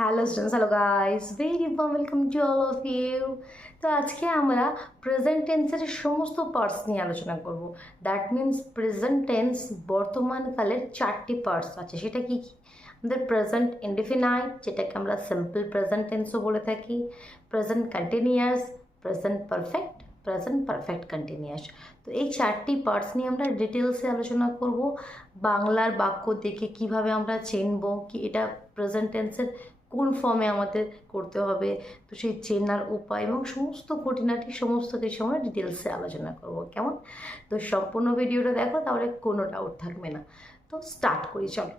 Hello students, hello guys, very welcome to all of you. তো আজকে আমরা present টেন্সের সমস্ত পার্টস নিয়ে আলোচনা করব। দ্যাট মিন্স প্রেজেন্ট টেন্স বর্তমানকালের 4টি পার্টস আছে। সেটা কি কি? আমাদের প্রেজেন্ট ইনডিফিনাইট, যেটাকে আমরা সিম্পল প্রেজেন্ট টেন্সও বলে থাকি, present continuous, present perfect, present perfect continuous. তো এই 4টি পার্টস নিয়ে আমরা ডিটেলসে আলোচনা করব। বাংলার বাক্য দেখে কিভাবে আমরা চিনব কি এটা প্রেজেন্ট টেন্সের কোন ফর্মে আমাদের করতে হবে, তো সেই চেনার উপায় এবং সমস্ত খুঁটিনাটি সমস্ত কিছু আমরা ডিটেলসে আলোচনা করব। কেমন? তো সম্পূর্ণ ভিডিওটা দেখো, তাহলে কোনো ডাউট থাকবে না। তো স্টার্ট করি, চলো।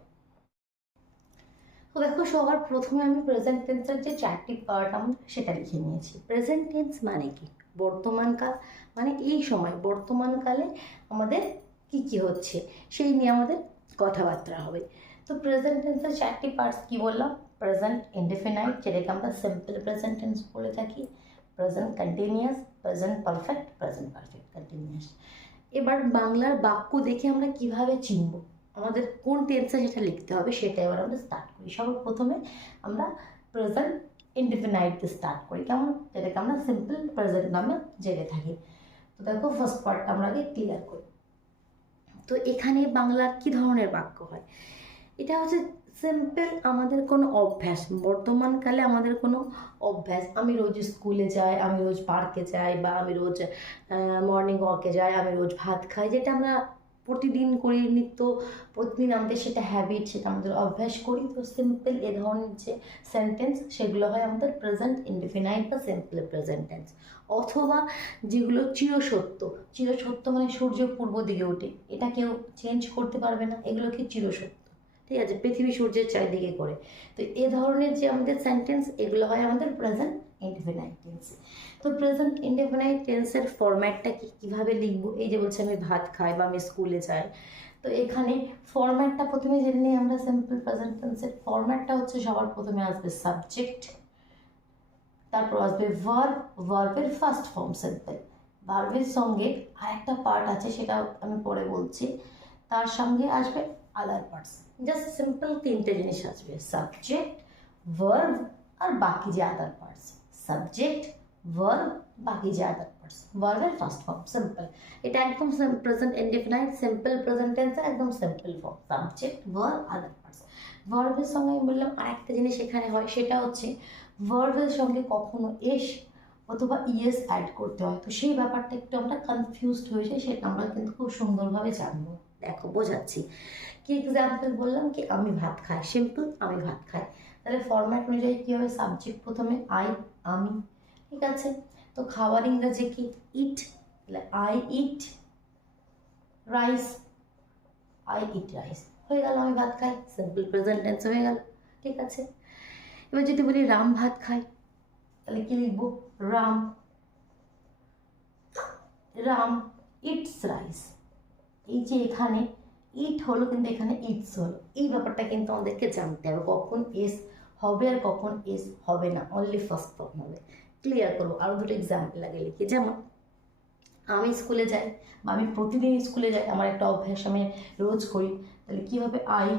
তো দেখো, সবার প্রথমে আমি প্রেজেন্ট টেন্সের যে 4টি পার্ট আমরা সেটা লিখে নিয়েছি। প্রেজেন্ট টেন্স মানে কি? বর্তমানকাল, মানে এই সময় বর্তমানকালে আমাদের কি কি হচ্ছে সেই নিয়ে আমাদের কথাবার্তা হবে। তো প্রেজেন্ট টেন্সের 4টি পার্টস কি বললাম? প্রেজেন্ট ইনডিফিনাইট, যেটাকে আমরা সিম্পল প্রেজেন্ট টেন্স বলে থাকি, present continuous, present perfect, present perfect continuous. এবার বাংলার বাক্য দেখে আমরা কিভাবে চিনব আমাদের কোন টেন্সে সেটা লিখতে হবে, সেটা এবার আমরা স্টার্ট করি। সবার প্রথমে আমরা প্রেজেন্ট ইনডিফিনাইট দিয়ে স্টার্ট করি, কেমন? যেটাকে আমরা সিম্পল প্রেজেন্ট নামে জেনে থাকি। তো দেখো, ফার্স্ট পার্টটা আমরা আগে ক্লিয়ার করি। তো এখানে বাংলার কি ধরনের বাক্য হয়? এটা হচ্ছে সিম্পল আমাদের কোনো অভ্যাস, বর্তমানকালে আমাদের কোনো অভ্যাস। আমি রোজ স্কুলে যাই, আমি রোজ পার্কে যাই, বা আমি রোজ মর্নিং ওয়াকে যাই, আমি রোজ ভাত খাই, যেটা আমরা প্রতিদিন করি, নিত্য প্রতিদিন আমাদের সেটা হ্যাবিট, সেটা আমাদের অভ্যাস করি। তো সিম্পল এ ধরনের যে সেন্টেন্স সেগুলো হয় আমাদের প্রেজেন্ট ইনডিফিনাইট বা সিম্পল প্রেজেন্ট টেন্স। অথবা যেগুলো চিরসত্য, চিরসত্য মানে সূর্য পূর্ব দিকে ওঠে, এটা কেউ চেঞ্জ করতে পারবে না, এগুলোকে চিরসত্য, ঠিক আছে? পৃথিবী সূর্যের চারিদিকে করে। তো এ ধরনের যে আমাদের সেন্টেন্স, এগুলো হয় আমাদের প্রেজেন্ট ইনডিফিনাইট টেন্সে। তো প্রেজেন্ট ইনডিফিনাইট টেন্সের ফরম্যাটটা কি, কীভাবে লিখবো? এই যে বলছে আমি ভাত খাই বা আমি স্কুলে যাই, তো এখানে ফরম্যাটটা প্রথমে জেনে নিই আমরা। সিম্পল প্রেজেন্ট টেন্সের ফরম্যাটটা হচ্ছে সবার প্রথমে আসবে সাবজেক্ট, তারপর আসবে ভার্ব, ভার্বের ফার্স্ট ফর্ম সিম্পল, ভার্বের সঙ্গে আরেকটা পার্ট আছে সেটা আমি পরে বলছি, তার সঙ্গে আসবে আদার পার্টস। জাস্ট সিম্পল 3টে জিনিস আসবে, সাবজেক্ট, ভার্ব আর বাকি যে আদার পার্টস। সাবজেক্ট, ভার্ব, বাকি যে আদার পার্টস, ভার্বের ফার্স্ট ফর্ম সিম্পল। এটা একদম প্রেজেন্ট ইনডিফিনাইট সিম্পল প্রেজেন্ট টেন্সের একদম simple form, subject, verb, other parts. ভার্বের সঙ্গে আমি বললাম আরেকটা জিনিস এখানে হয়, সেটা হচ্ছে ভার্বের সঙ্গে কখনো এস অথবা ইএস অ্যাড করতে হয়। তো সেই ব্যাপারটা একটু আমরা কনফিউজড হয়ে যাই, সেটা আমরা কিন্তু খুব সুন্দরভাবে জানবো। দেখো বোঝাচ্ছি কি এক্সাম্পল বললাম, কি আমি ভাত খাই, সিম্পল আমি ভাত খাই, তাহলে ফরম্যাট অনুযায়ী কী হবে? সাবজেক্ট প্রথমে আই, আমি, ঠিক আছে? তো খাওয়ার ইংরেজি কি? ইট, তাহলে I eat rice, I eat rice, হয়ে গেল আমি ভাত খাই, সিম্পল প্রেজেন্ট টেন্স হয়ে গেল, ঠিক আছে? এবার যদি বলি রাম ভাত খায়, তাহলে কি লিখবো? Ram, Ram eats rice. এই যে এখানে ইট হলো কিন্তু এখানে ইটস হলো, এই ব্যাপারটা কিন্তু আমাদেরকে জানতে হবে, কখন এস হবে আর কখন এস হবে না, অনলি ফার্স্ট ফর্ম হবে। ক্লিয়ার করবো, আরও দুটো এক্সাম্পল আগে লিখি। যেমন আমি স্কুলে যাই বা আমি প্রতিদিন স্কুলে যাই, আমার একটা অভ্যাস, আমি রোজ করি, তাহলে কী হবে? I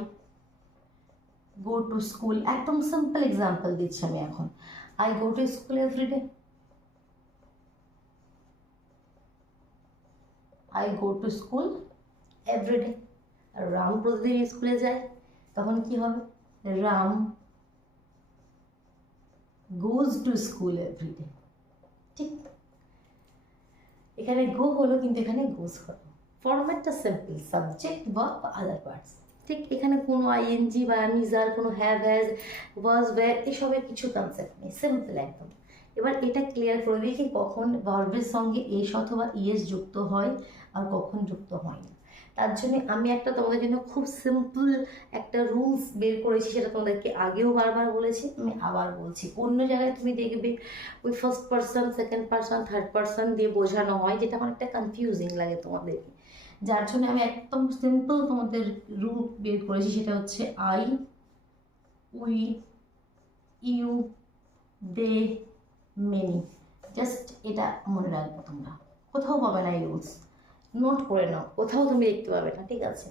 go to school. একদম সিম্পল এক্সাম্পল দিচ্ছি আমি এখন। I go to school every day, I go to school every day. আর রাম প্রতিদিন স্কুলে যায়, তখন কি হবে? Ram goes to school every day, ঠিক? এখানে গো হলো কিন্তু এখানে গোজ হলো। ফরম্যাটটা simple, subject, verb, other parts, ঠিক? এখানে কোনো আইএনজি বা নিজার, কোনো হ্যাভ, হ্যাজ, ওয়াজ, ওয়্যার এসবের কিছু কনসেপ্ট নেই, সিম্পল একদম। এবার এটা ক্লিয়ার করে দেখি কখন ভার্বের সঙ্গে এস অথবা ইএস যুক্ত হয় আর কখন যুক্ত হয় না। তার জন্য আমি একটা তোমাদের জন্য খুব সিম্পল একটা রুলস বের করেছি, সেটা তোমাদেরকে আগেও বারবার বলেছি, আমি আবার বলছি। অন্য জায়গায় তুমি দেখবে ওই first person, second person, third person দিয়ে বোঝানো হয়, যেটা অনেকটা কনফিউজিং লাগে তোমাদেরকে। যার জন্য আমি একদম সিম্পল তোমাদের রুল বের করেছি, সেটা হচ্ছে I, we, you, they, many. Just এটা মনে রাখবো, তোমরা কোথাও পাবে না এই রুলস, নোট করে নাও, কোথাও তুমি দেখতে পাবে না, ঠিক আছে?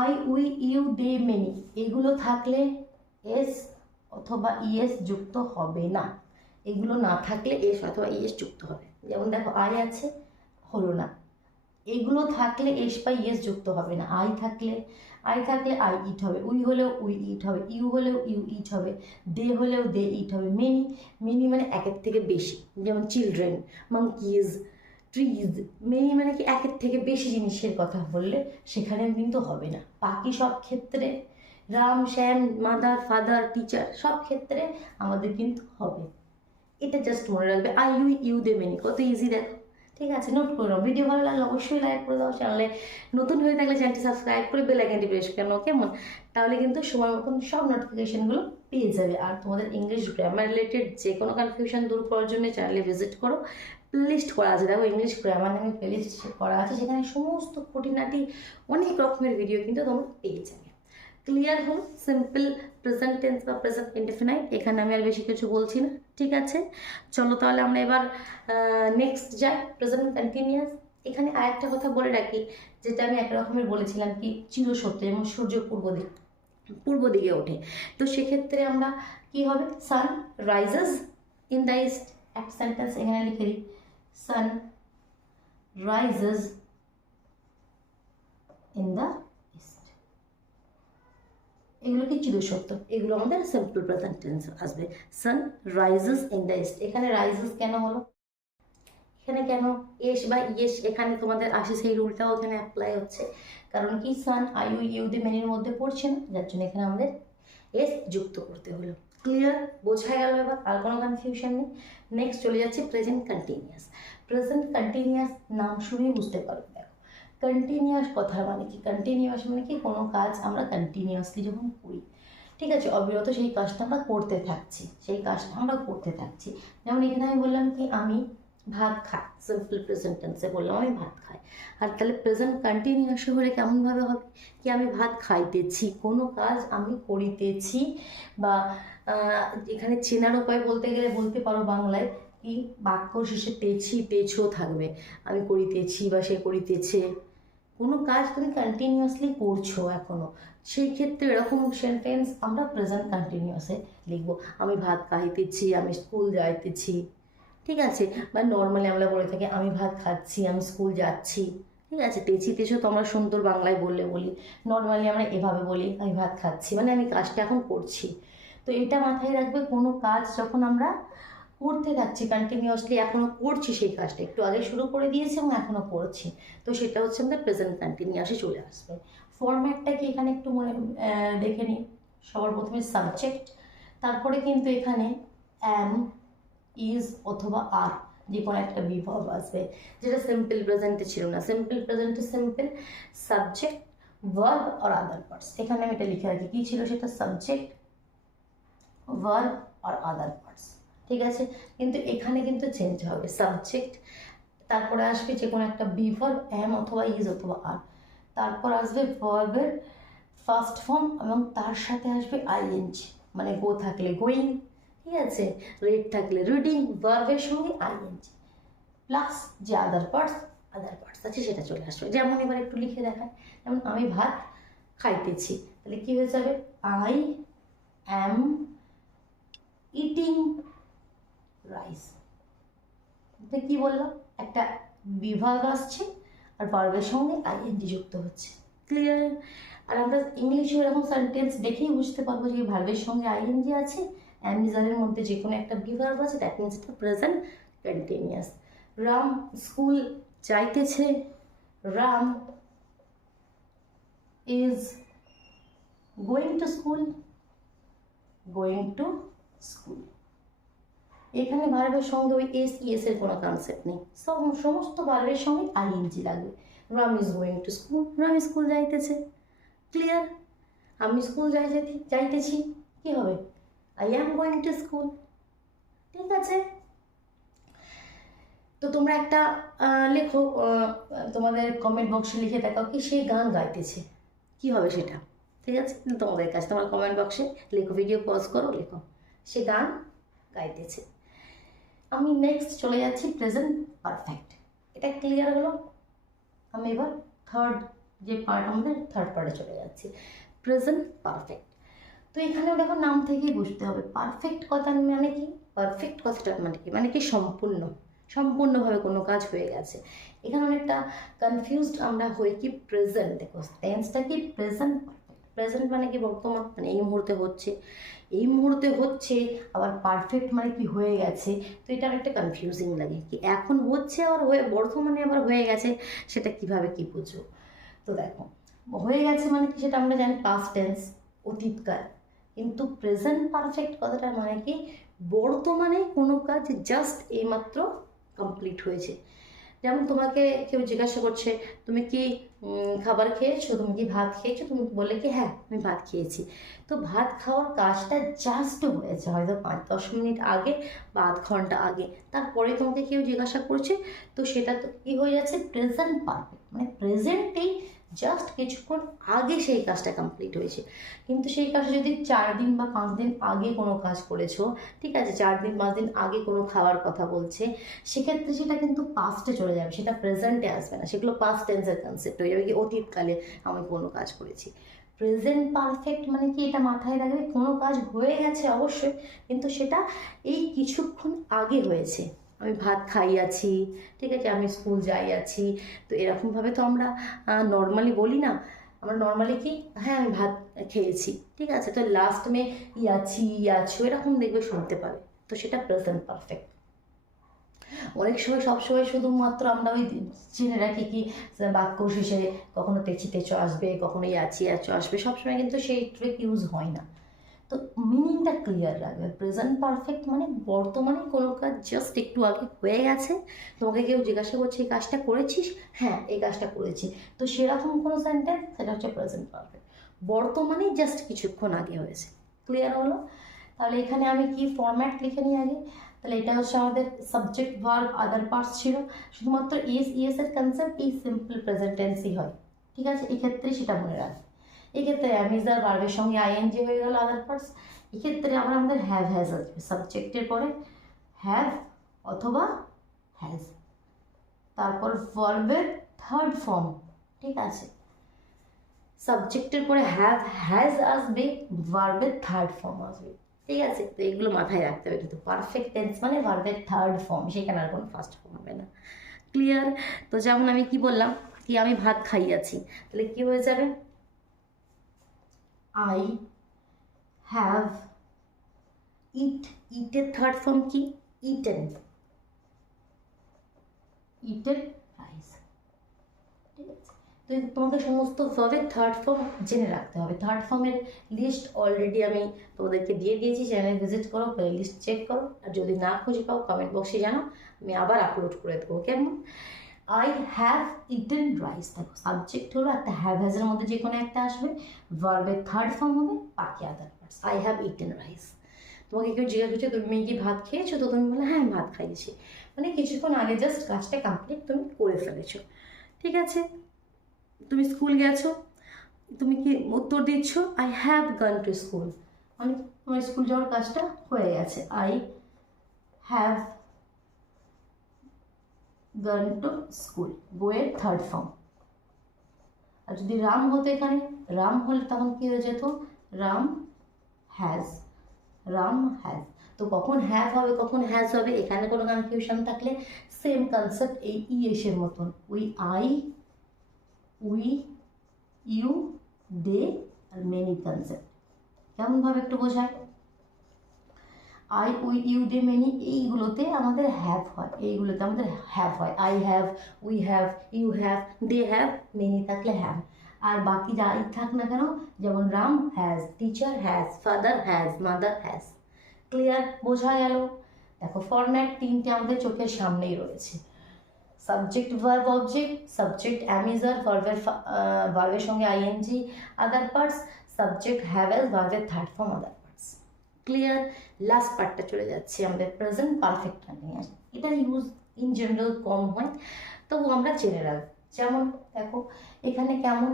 I, we, you, they, many এগুলো থাকলে এস অথবা ইএস যুক্ত হবে না। এগুলো না থাকলে এস অথবা ইএস যুক্ত হবে। যেমন দেখো আই আছে, হলো না। এগুলো থাকলে এস বা ইএস যুক্ত হবে না। আই থাকলে আই ইট হবে, উই হলেও উই ইট হবে, ইউ হলেও ইউ ইট হবে, দে হলেও দে ইট হবে। মেনি, মেনি মানে একের থেকে বেশি, যেমন চিলড্রেন, মাঙ্কিজ, ট্রিজ। মেনি মানে কি একের থেকে বেশি জিনিসের কথা বললে সেখানেও কিন্তু হবে না। বাকি সব ক্ষেত্রে Ram, Shyam, mother, father, teacher সব ক্ষেত্রে আমাদের কিন্তু হবে। এটা জাস্ট মনে রাখবে। I you you they many, কত ইজি দেখো। ঠিক আছে, নোট করে নাও। ভিডিও ভালো লাগলে অবশ্যই লাইক করে দাও। চ্যানেলে নতুন হয়ে থাকলে চ্যানেলটি সাবস্ক্রাইব করে বেল আইকনটি প্রেস করে নাও, কেমন? তাহলে কিন্তু সময় মতন সব নোটিফিকেশনগুলো পেয়ে যাবে। আর তোমাদের ইংলিশ গ্রামার রিলেটেড যে কোনো কনফিউশন দূর করার জন্য চ্যানেলে ভিজিট করো। প্লেলিস্ট করা আছে, দেখো ইংলিশ গ্রামার নামে প্লেলিস্ট করা আছে, সেখানে সমস্ত খুঁটিনাটি অনেক রকমের ভিডিও কিন্তু তোমরা পেয়ে যাবে। ক্লিয়ার হলো সিম্পল প্রেজেন্ট টেন্স বা প্রেজেন্ট ইনডেফিনাইট। এখানে আমি আর বেশি কিছু বলছি না, ঠিক আছে? চলো তাহলে আমরা এবার নেক্সট যাই, প্রেজেন্ট কন্টিনিউয়াস। এখানে আরেকটা কথা বলে রাখি, যেটা আমি এক রকমের বলেছিলাম কি চিরসত্য, যেমন সূর্য পূর্ব দিকে ওঠে। তো সেক্ষেত্রে আমরা কি হবে, sun rises in the east. একটা সেন্টেন্স এখানে লিখে দিই, sun rises in the east. এগুলো কি চিরসত্য, এগুলো আমাদের সিম্পল প্রেজেন্ট টেন্স আসবে। Sun rises in the east. এখানে রাইজেস কেন হলো, এখানে কেন এস বা ইয়েস এখানে তোমাদের আসে, সেই রুলটাও এখানে অ্যাপ্লাই হচ্ছে। কারণ কি সান আই ইউ ইউ দি মেনির মধ্যে পড়ছে না, যার জন্য এখানে আমাদের এস যুক্ত করতে হলো। ক্লিয়ার, বোঝা গেল এবার? আর কোনো কনফিউশন নেই। নেক্সট চলে যাচ্ছে প্রেজেন্ট কন্টিনিউয়াস। প্রেজেন্ট কন্টিনিউয়াস নাম শুনেই বুঝতে পারবে। দেখো কন্টিনিউয়াস কথার মানে কি, কন্টিনিউয়াস মানে কি কোনো কাজ আমরা কন্টিনিউয়াসলি যখন করি, ঠিক আছে, অবিরত সেই কাজটা আমরা করতে থাকছি, যেমন এখানে আমি বললাম কি আমি ভাত খাই, সিম্পল প্রেজেন্ট টেন্সে বললাম আমি ভাত খাই। আর তাহলে প্রেজেন্ট কন্টিনিউয়াস হলে কেমনভাবে হবে, কি আমি ভাত খাইতেছি, কোনো কাজ আমি করিতেছি। বা এখানে চেনার উপায় বলতে গেলে বলতে পারো বাংলায় কি, বাক্য শেষে তেছি তেছো থাকবে। আমি করিতেছি বা সে করিতেছে, কোনো কাজ তুমি কন্টিনিউয়াসলি করছো এখনো, সেই ক্ষেত্রে এরকম সেন্টেন্স আমরা প্রেজেন্ট কন্টিনিউয়াসে লিখবো। আমি ভাত খাইতেছি, আমি স্কুল যাইতেছি, ঠিক আছে? বা নর্মালি আমরা বলে থাকি আমি ভাত খাচ্ছি, আমি স্কুল যাচ্ছি, ঠিক আছে? তেছি তেছো তো আমরা সুন্দর বাংলায় বলি, নর্মালি আমরা এভাবে বলি আমি ভাত খাচ্ছি, মানে আমি কাজটা এখন করছি। তো এটা মাথায় রাখবে, কোনো কাজ যখন আমরা করতে থাকছি কন্টিনিউয়াসলি, এখনও করছি সেই কাজটা, একটু আগে শুরু করে দিয়েছি এবং এখনও করছি, তো সেটা হচ্ছে আমাদের প্রেজেন্ট কন্টিনিউয়াসে চলে আসবে। ফরম্যাটটা কি এখানে একটু মনে দেখে নিই। সবার প্রথমে সাবজেক্ট, তারপরে কিন্তু এখানে অ্যাম, ইজ অথবা আর, যে কোনো একটা বিভাগ আসবে, যেটা সিম্পল প্রেজেন্টে ছিল না। সিম্পল প্রেজেন্টে সিম্পল সাবজেক্ট, ভার্ব আর আদার পার্টস। এখানে আমি এটা লিখে রাখি, কী ছিল সেটা, সাবজেক্ট, ভার্ব আর আদার পার্টস, ঠিক আছে? কিন্তু এখানে কিন্তু চেঞ্জ হবে, সাবজেক্ট, তারপরে আসবে যে কোনো একটা বিভার্ব, অ্যাম অথবা ইজ অথবা আর, তারপর আসবে ভার্বের ফার্স্ট ফর্ম এবং তার সাথে আসবে আইএনজি, মানে গো থাকলে গোয়িং, ঠিক আছে, রেড থাকলে রিডিং, ভার্বের সঙ্গে আইএনজি প্লাস যে আদার পার্টস আছে সেটা চলে আসবে। যেমন এবার একটু লিখে দেখায়, যেমন আমি ভাত খাইতেছি, তাহলে কী হয়ে যাবে, আই অ্যাম ইটিং রাইস। এটা কী বললাম, একটা বিভাগ আসছে আর ভার্বের সঙ্গে আইএনজি যুক্ত হচ্ছে। ক্লিয়ার? আর আমরা ইংলিশে এরকম সেন্টেন্স দেখেই বুঝতে পারবো যে ভার্বের সঙ্গে আইএনজি আছে, অ্যামিজারের মধ্যে যে কোনো একটা বিভার্ব আছে, দ্যাট মিনস এটা প্রেজেন্ট কন্টিনিউয়াস। রাম স্কুল যাইতেছে, Ram is going to school, এখানে ভার্বের সঙ্গে ওই এস এর কোনো কনসেপ্ট নেই, সমস্ত ভার্বের সঙ্গে আইএনজি লাগবে। Ram is going to school, Ram school যাইতেছে। ক্লিয়ার? আমি স্কুল যাইতেছি, কি হবে, I am going to school, ঠিক আছে? তো তোমরা একটা লেখো, তোমাদের কমেন্ট বক্সে লিখে দেখাও কি সে গান গাইতেছে, কি হবে সেটা, ঠিক আছে? তোমাদের কাছে, তোমার কমেন্ট বক্সে লেখো, ভিডিও পজ করো, লেখো সে গান গাইতেছে। আমি নেক্সট চলে যাচ্ছি প্রেজেন্ট পারফেক্ট। এটা ক্লিয়ার হলো? আমি এবার থার্ড যে পার্ট, আমাদের থার্ড পার্টে চলে যাচ্ছি, প্রেজেন্ট পারফেক্ট। তো এখানেও দেখো নাম থেকেই বুঝতে হবে পারফেক্ট কথা মানে কি, পারফেক্ট কথাটার মানে কি সম্পূর্ণ, সম্পূর্ণভাবে কোনো কাজ হয়ে গেছে। এখানে অনেকটা কনফিউজড আমরা হই কি প্রেজেন্ট, দেখো টেন্সটা কি প্রেজেন্ট, প্রেজেন্ট মানে কি বর্তমান, মানে এই মুহূর্তে হচ্ছে, এই মুহূর্তে হচ্ছে, আবার পারফেক্ট মানে কি হয়ে গেছে। তো এটা অনেকটা কনফিউজিং লাগে কি এখন হচ্ছে আবার হয়ে বর্তমানে আবার হয়ে গেছে, সেটা কিভাবে কি বুঝবো। তো দেখো হয়ে গেছে মানে কি সেটা আমরা জানি পাস্ট টেন্স, অতীতকাল, কিন্তু প্রেজেন্ট পারফেক্ট কথাটা মানে কি বর্তমানে কোনো কাজ জাস্ট এইমাত্র কমপ্লিট হয়েছে। যেমন তোমাকে কেউ জিজ্ঞাসা করছে তুমি কি খাবার খেয়েছো, তুমি কি ভাত খেয়েছো, তুমি বলে কি হ্যাঁ আমি ভাত খেয়েছি। তো ভাত খাওয়ার কাজটা জাস্ট হয়েছে হয়তো 5-10 মিনিট আগে বা আধ ঘন্টা আগে, তারপরে তোমাকে কেউ জিজ্ঞাসা করছে, তো সেটা তো কী হয়ে যাচ্ছে প্রেজেন্ট পারফেক্ট, মানে প্রেজেন্টেই জাস্ট কিছুক্ষণ আগে সেই কাজটা কমপ্লিট হয়েছে। কিন্তু সেই কাজটা যদি 4 দিন বা 5 দিন আগে কোনো কাজ করেছো, ঠিক আছে 4 দিন 5 দিন আগে কোনো খাওয়ার কথা বলছে, সেক্ষেত্রে সেটা কিন্তু পাস্টে চলে যাবে, সেটা প্রেজেন্টে আসবে না, সেগুলো পাস্ট টেন্সের কনসেপ্ট হয়ে যাবে কি অতীতকালে আমি কোনো কাজ করেছি। প্রেজেন্ট পারফেক্ট মানে কি এটা মাথায় রাখবে কোনো কাজ হয়ে গেছে অবশ্যই, কিন্তু সেটা এই কিছুক্ষণ আগে হয়েছে। আমি ভাত খাইয়াছি, ঠিক আছে আমি স্কুল যাইয়াছি, তো এরকমভাবে তো আমরা নর্মালি বলি না, আমরা নর্মালি কি হ্যাঁ আমি ভাত খেয়েছি, ঠিক আছে, তো লাস্ট মে ইয়াছি ইয়াছো এরকম দেখবে শুনতে পাবে, তো সেটা প্রেজেন্ট পারফেক্ট। অনেক সময় সবসময় শুধুমাত্র আমরা ওই জেনে রাখি কি বাক্য শেষে কখনো তেছি তেচো আসবে, কখনো ইয়াচি ইয়াচো আসবে, সবসময় কিন্তু সেই ট্রিক ইউজ হয় না। তো মিনিংটা ক্লিয়ার রাখবে, প্রেজেন্ট পারফেক্ট মানে বর্তমানে কোনো কাজ জাস্ট একটু আগে হয়ে গেছে, তোমাকে কেউ জিজ্ঞাসা করছে এই কাজটা করেছিস, হ্যাঁ এই কাজটা করেছি, তো সেরকম কোনো সেন্টেন্স সেটা হচ্ছে প্রেজেন্ট পারফেক্ট, বর্তমানেই জাস্ট কিছুক্ষণ আগে হয়েছে। ক্লিয়ার হলো? তাহলে এখানে আমি কি ফরম্যাট লিখে নিই আগে, তাহলে এটা হচ্ছে আমাদের সাবজেক্ট ভার্ব আদার পার্টস ছিল, শুধুমাত্র ইএস ইএস এর কনসেপ্ট এই সিম্পল প্রেজেন্ট টেন্সই হয়, ঠিক আছে, এক্ষেত্রে সেটা মনে রাখবে। এক্ষেত্রে অ্যামিজার ভার্বের সঙ্গে আইএনজি হয়ে গেল আদার পার্টস, এক্ষেত্রে আবার আমাদের হ্যাভ হ্যাজ আসবে, সাবজেক্টের পরে হ্যাভ অথবা হ্যাজ, তারপর ভার্বের থার্ড ফর্ম, ঠিক আছে, সাবজেক্টের পরে হ্যাভ হ্যাজ আসবে, ভার্বের থার্ড ফর্ম আসবে, ঠিক আছে। তো এগুলো মাথায় রাখতে হবে, কিন্তু পারফেক্ট টেন্স মানে ভার্বের থার্ড ফর্ম, সেখানে আর কোনো ফার্স্ট ফর্ম হবে না। ক্লিয়ার? তো যেমন আমি কি বললাম কি আমি ভাত খাইয়াছি, তাহলে কি হয়ে যাবে আই হ্যাভ ইট, ইটের থার্ড ফর্ম কি ইটেন, ইটেন রাইস, ঠিক আছে। তো তোমাকে সমস্ত ভাবে থার্ড ফর্ম জেনে রাখতে হবে। থার্ড ফর্মের লিস্ট অলরেডি আমি তোমাদেরকে দিয়ে দিয়েছি, চ্যানেল ভিজিট করো, প্লে লিস্ট চেক করো, আর যদি না খুঁজে পাও কমেন্ট বক্সে জানাও, আমি আবার আপলোড করে দেবো। কেমন? আই হ্যাভ ইটেন রাইস, দেখো সাবজেক্ট হলো একটা, হ্যাভ হ্যাজের মধ্যে যে কোনো একটা আসবে, ভার্বের থার্ড ফর্ম হবে, বাকি other parts. I have eaten rice. তোমাকে কেউ জিজ্ঞাসা করছে তুমি কি ভাত খেয়েছো, তো তুমি বলে হ্যাঁ আমি ভাত খাইয়েছি, মানে কিছুক্ষণ আগে জাস্ট কাজটা কমপ্লিট তুমি করে ফেলেছো, ঠিক আছে। তুমি স্কুল গেছো, তুমি কি উত্তর দিচ্ছ I have gone to school, মানে তোমার স্কুল যাওয়ার কাজটা হয়ে গেছে, I have gone to school, গোয়ের থার্ড ফর্ম। আর যদি রাম হতো এখানে, রাম হলে তখন কি হয়ে যেত রাম হ্যাজ, রাম হ্যাজ। তো কখন হ্যাভ হবে কখন হ্যাজ হবে, এখানে কোনো কনফিউশন থাকলে সেম কনসেপ্ট এই ইএসের মতন, we I, we, you, they আর মেনি কনসেপ্ট। কেমনভাবে একটু বোঝায়, I, we, you, they, many এইগুলোতে আমাদের হ্যাভ হয়, এইগুলোতে আমাদের হ্যাভ হয়, I have, we have, you have, they have, many থাকলে হ্যাভ। আর বাকি যাই থাক না কেন, যেমন Ram has, teacher has, father has, mother has. Clear? বোঝা গেল? দেখো ফরম্যাট তিনটে আমাদের চোখের সামনেই রয়েছে, subject verb object, subject am is are, ভার্বের সঙ্গে ING other parts, subject have has, ভার্বের third form other parts. Clear? Last পার্টটা চলে যাচ্ছে আমাদের প্রেজেন্ট পারফেক্ট কন্টিনিউয়াস, এটা ইউজ ইন জেনারেল কম হয়, তবু আমরা জেনে রাখবো। যেমন দেখো এখানে কেমন,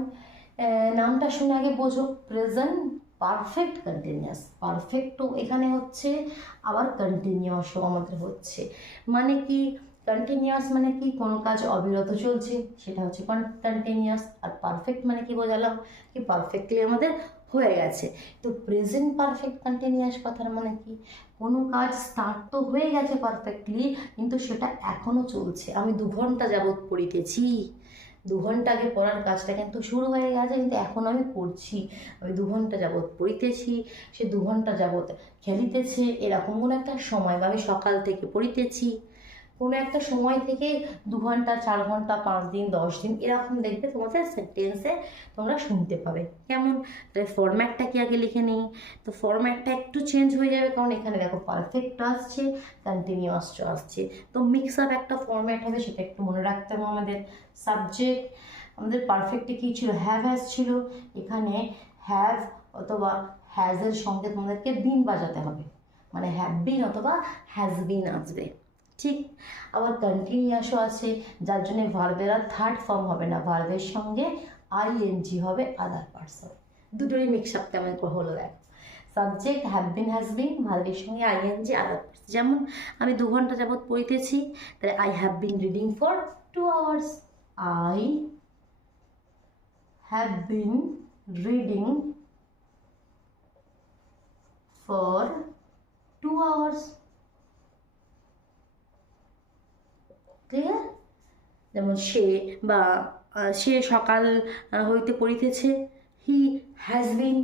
নামটা শুনে আগে বোঝো, প্রেজেন্ট পারফেক্ট কন্টিনিউয়াস, পারফেক্টও এখানে হচ্ছে আবার কন্টিনিউয়াসও আমাদের হচ্ছে, মানে কি কন্টিনিউয়াস মানে কি কোনো কাজ অবিরত চলছে, সেটা হচ্ছে কন্টিনিউয়াস। আর পারফেক্ট মানে কি বোঝালাম কি পারফেক্টলি আমাদের হয়ে গেছে। তো প্রেজেন্ট পারফেক্ট কন্টিনিউয়াস কথার মানে কি, কোনো কাজ স্টার্ট তো হয়ে গেছে পারফেক্টলি, কিন্তু সেটা এখনও চলছে। আমি 2 ঘন্টা যাবৎ পড়িতেছি, 2 ঘন্টা আগে পড়ার কাজটা কিন্তু শুরু হয়ে গেছে, কিন্তু এখন আমি করছি। আমি 2 ঘন্টা যাবৎ পড়িতেছি, সে 2 ঘন্টা যাবৎ খেলিতেছে, এরকম কোনো একটা সময়, বা আমি সকাল থেকে পড়িতেছি, কোনো একটা সময় থেকে 2 ঘন্টা, 4 ঘন্টা, 5 দিন, 10 দিন, এরকম দেখবে তোমাদের সেন্টেন্সে তোমরা শুনতে পাবে। কেমন? তাহলে ফরম্যাটটা কি আগে লিখে নিই। তো ফরম্যাটটা একটু চেঞ্জ হয়ে যাবে, কারণ এখানে দেখো পারফেক্ট আসছে, কন্টিনিউয়াস আসছে, তো মিক্স আপ একটা ফরম্যাট হবে, সেটা একটু মনে রাখতে হবে আমাদের। সাবজেক্ট আমাদের পারফেক্টে কী ছিল, হ্যাভ হ্যাজ ছিল, এখানে হ্যাভ অথবা হ্যাজের সঙ্গে তোমাদেরকে বিন বাজাতে হবে, মানে হ্যাভ বিন অথবা হ্যাজ বিন আসবে। ঠিক। আবার কন্টিনিউয়াসও আছে, যার জন্য ভার্বের আর থার্ড ফর্ম হবে না, ভার্বের সঙ্গে আইএনজি হবে, আদার পার্সন। দুটোরই মিক্স আপ কেমন হলো দেখ। Subject have been has been, ভার্বের সঙ্গে আইএনজি, আদার পার্সন। যেমন আমি 2 ঘন্টা যাবৎ পড়িতেছি, তাহলে I have been reading for 2 hours. I have been reading for 2 hours. Clear? যেমন সে বা সে সকাল হইতে পড়িতেছে, হি হ্যাজ বিন,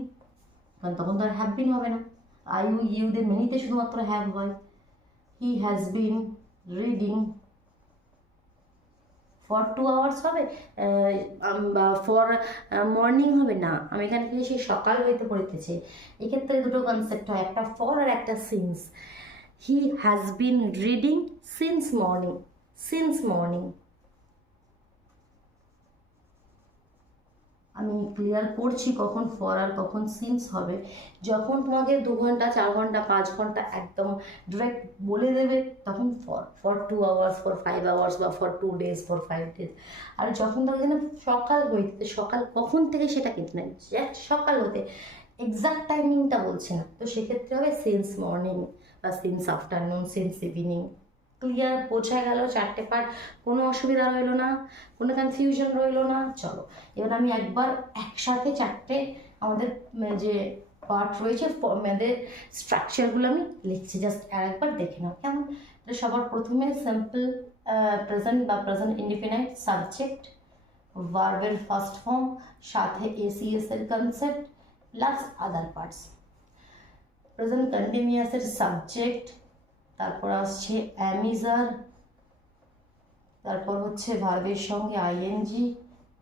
কারণ তখন তো আর হ্যাভ বিন হবে না, আই ইউদের মেনিতে শুধুমাত্র হ্যাভ হয়। He has been reading for 2 hours হবে, বা ফর মর্নিং হবে না, আমি এখানে কি সে সকাল হইতে পড়িতেছে, এক্ষেত্রে দুটো কনসেপ্ট হয়, একটা ফর আর একটা since. He has been reading since morning, since morning. আমি ক্লিয়ার করছি কখন ফর আর কখন সিন্স হবে। যখন তোমাকে 2 ঘন্টা, 4 ঘন্টা, 5 ঘন্টা একদম ডিরেক্ট বলে দেবে, তখন ফর 2 আওয়ার্স, ফর 5 আওয়ার্স, বা ফর 2 ডেজ, ফর 5 ডেজ। আর যখন তোমাকে যেন সকাল হইতে, সকাল কখন থেকে সেটা কিন্তু নেই, জাস্ট সকাল হতে, এক্সাক্ট টাইমিংটা বলছে না, তো সেক্ষেত্রে হবে সিন্স মর্নিং বা since afternoon, since evening. Clear? বোঝা গেল 4টে পার্ট? কোনো অসুবিধা রইলো না, কোনো কনফিউশন রইলো না? চলো এবার আমি একবার একসাথে 4টে আমাদের যে পার্ট রয়েছে, আমাদের স্ট্রাকচারগুলো আমি লিখছি, জাস্ট একবার দেখে নাও কেমন। তো সবার প্রথমে সিম্পল প্রেজেন্ট বা প্রেজেন্ট ইনডিফিনাইট, সাবজেক্ট, ভার্বের ফার্স্ট ফর্ম, সাথে এসিএস এর concept plus other parts. Present কন্টিনিউয়াসের সাবজেক্ট, তারপর আসছে অ্যামিজার, তারপর হচ্ছে ভার্বের সঙ্গে আইএনজি,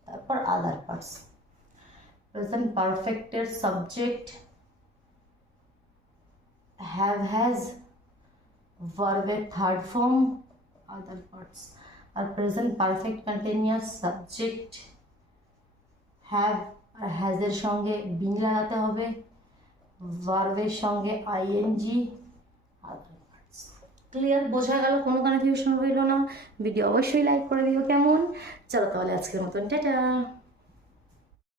তারপর আদার পার্টস। প্রেজেন্ট পারফেক্টের সাবজেক্ট হ্যাভ হ্যাজ, ভার্বের থার্ড ফর্ম, আদার পার্টস। আর present perfect continuous subject have আর হ্যাজের সঙ্গে বিন লাগাতে হবে, ভার্বের সঙ্গে আইএনজি, আদার পার্টস। ক্লিয়ার? বোঝা গেল? কোনো কনফিউশন রইল না? ভিডিও অবশ্যই লাইক করে দিও। কেমন? চলো তাহলে আজকের মতন টাটা।